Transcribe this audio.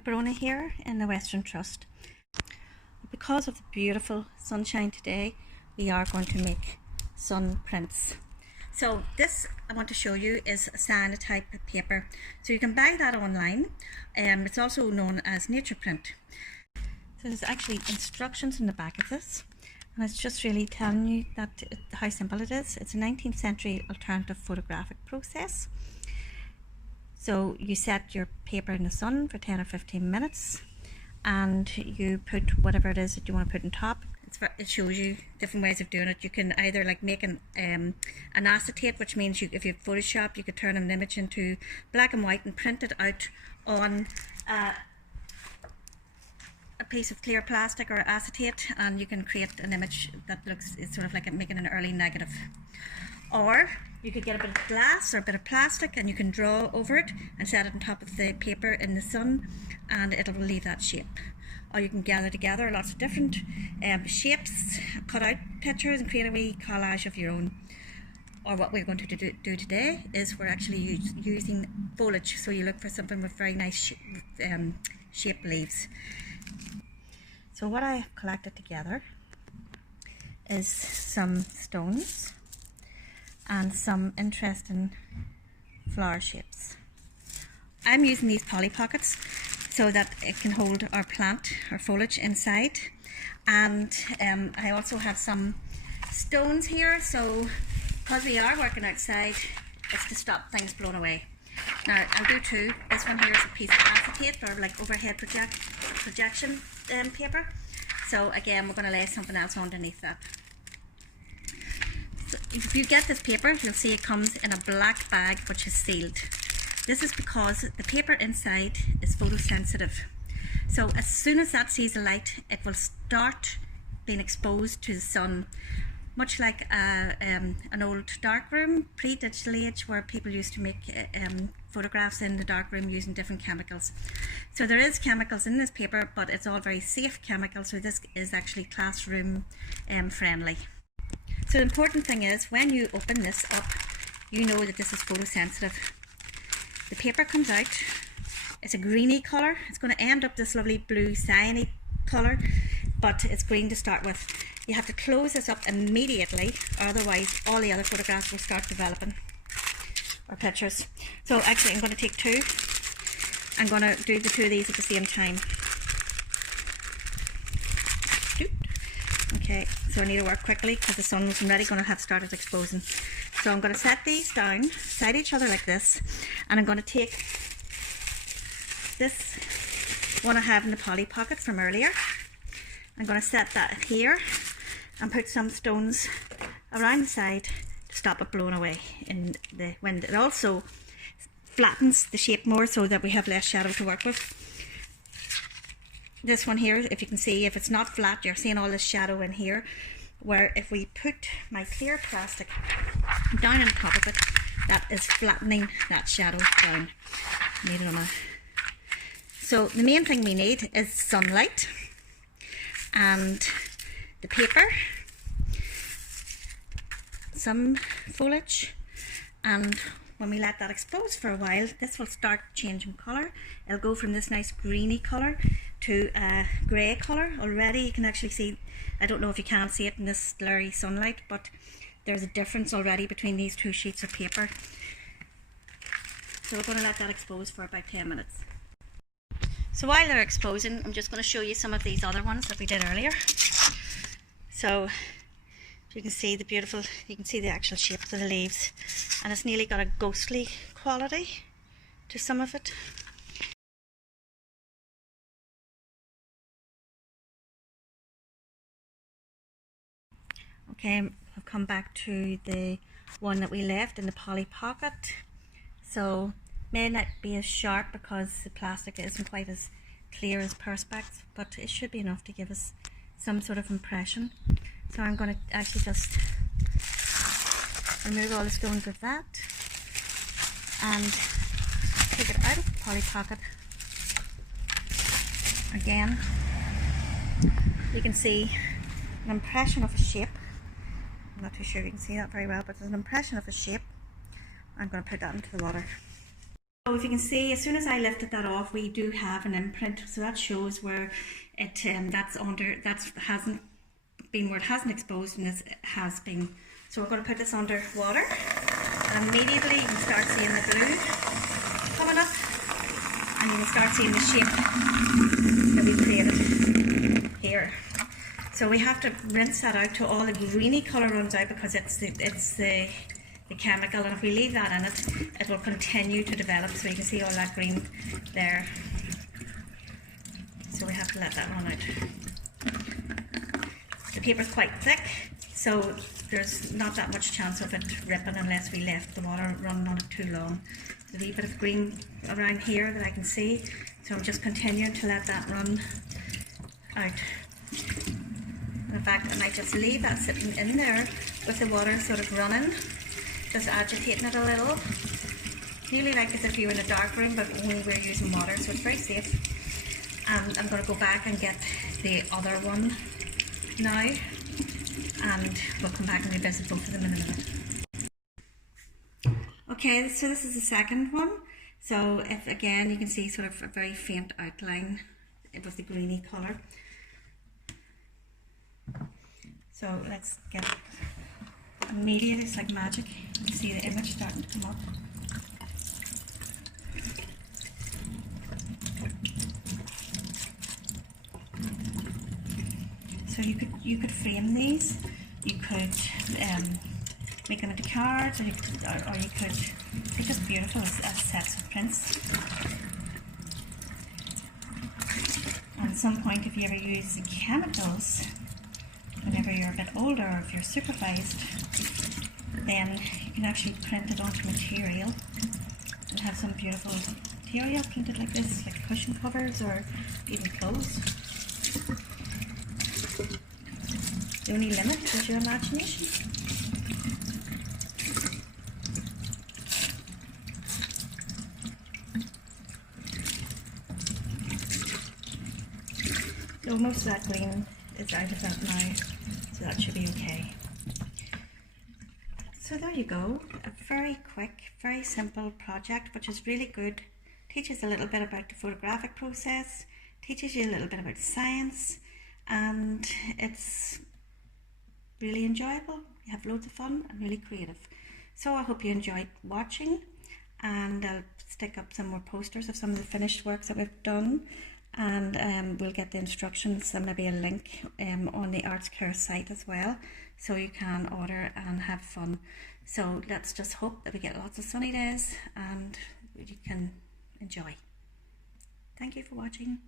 Bronagh here in the Western Trust. Because of the beautiful sunshine today, we are going to make sun prints. So this I want to show you is a cyanotype paper. So you can buy that online. It's also known as nature print. So there's actually instructions in the back of this, and it's just really telling you that how simple it is. It's a 19th century alternative photographic process. So you set your paper in the sun for 10 or 15 minutes and you put whatever it is that you want to put on top. It shows you different ways of doing it. You can either like make an acetate, which means if you have Photoshop, you could turn an image into black and white and print it out on a piece of clear plastic or acetate, and you can create an image that looks, it's sort of like making an early negative. Or you could get a bit of glass or a bit of plastic and you can draw over it and set it on top of the paper in the sun, and it'll leave that shape. Or you can gather together lots of different shapes, cut out pictures and create a wee collage of your own. Or what we're going to do today is we're actually using foliage, so you look for something with very nice shaped leaves. So what I have collected together is some stones and some interesting flower shapes. I'm using these poly pockets so that it can hold our plant or foliage inside, and I also have some stones here, so because we are working outside, it's to stop things blown away. Now I'll do two. This one here is a piece of acetate or like overhead projection paper, so again we're going to lay something else underneath that. So if you get this paper, you'll see it comes in a black bag which is sealed. This is because the paper inside is photosensitive. So as soon as that sees the light, it will start being exposed to the sun, much like an old darkroom, pre-digital age, where people used to make photographs in the darkroom using different chemicals. So there is chemicals in this paper, but it's all very safe chemicals, so this is actually classroom friendly. So the important thing is, when you open this up, you know that this is photosensitive. The paper comes out, it's a greeny colour, it's going to end up this lovely blue cyany colour, but it's green to start with. You have to close this up immediately, otherwise all the other photographs will start developing, or pictures. So actually I'm going to take two. I'm going to do the two of these at the same time. Okay, so I need to work quickly because the sun was already going to have started exposing. So I'm going to set these down beside each other like this, and I'm going to take this one I have in the poly pocket from earlier. I'm going to set that here and put some stones around the side to stop it blowing away in the wind. It also flattens the shape more so that we have less shadow to work with. This one here, if you can see, if it's not flat, you're seeing all this shadow in here, where if we put my clear plastic down on top of it, that is flattening that shadow down. Need it on a... So the main thing we need is sunlight and the paper, some foliage, and when we let that expose for a while, this will start changing colour. It'll go from this nice greeny colour to a grey colour. Already you can actually see, I don't know if you can see it in this blurry sunlight, but there's a difference already between these two sheets of paper. So we're going to let that expose for about 10 minutes. So while they're exposing, I'm just going to show you some of these other ones that we did earlier. So you can see the beautiful, you can see the actual shapes of the leaves, and it's nearly got a ghostly quality to some of it. Okay, I've come back to the one that we left in the poly pocket. So may not be as sharp because the plastic isn't quite as clear as perspex, but it should be enough to give us some sort of impression. So I'm going to actually just remove all the stones of that and take it out of the poly pocket. Again, you can see an impression of a shape. I'm not too sure if you can see that very well, but there's an impression of a shape. I'm going to put that into the water. So if you can see, as soon as I lifted that off, we do have an imprint, so that shows where it hasn't been where it hasn't exposed, and it has been. So we're going to put this under water, and immediately you can start seeing the glue coming up, and you can start seeing the shape that we created here. So we have to rinse that out till all the greeny colour runs out, because it's the chemical, and if we leave that in it, it will continue to develop. So you can see all that green there. So we have to let that run out. The paper's quite thick, so there's not that much chance of it ripping unless we left the water running on it too long. There's a wee bit of green around here that I can see, so I'm just continuing to let that run out. In fact, I might just leave that sitting in there with the water sort of running, just agitating it a little. Really like as if you were in a dark room, but only we're using water, so it's very safe. And I'm going to go back and get the other one now, and we'll come back and revisit both of them in a minute. Okay, so this is the second one. So if again you can see sort of a very faint outline with the greeny colour. So let's get it. Immediately, it's like magic. You can see the image starting to come up. So you could frame these. You could make them into cards, or you could. They're just beautiful as sets of prints. And at some point, if you ever use chemicals, whenever you're a bit older, or if you're supervised, then you can actually print it onto material and have some beautiful material printed like this, like cushion covers or even clothes. The only limit is your imagination. So most of that green is out of that now, so that should be okay. So there you go, a very quick, very simple project, which is really good. Teaches a little bit about the photographic process, teaches you a little bit about science, and it's really enjoyable. You have loads of fun and really creative. So I hope you enjoyed watching, and I'll stick up some more posters of some of the finished works that we've done, and we'll get the instructions and maybe a link on the Arts Care site as well, so you can order and have fun. So let's just hope that we get lots of sunny days and you can enjoy. Thank you for watching.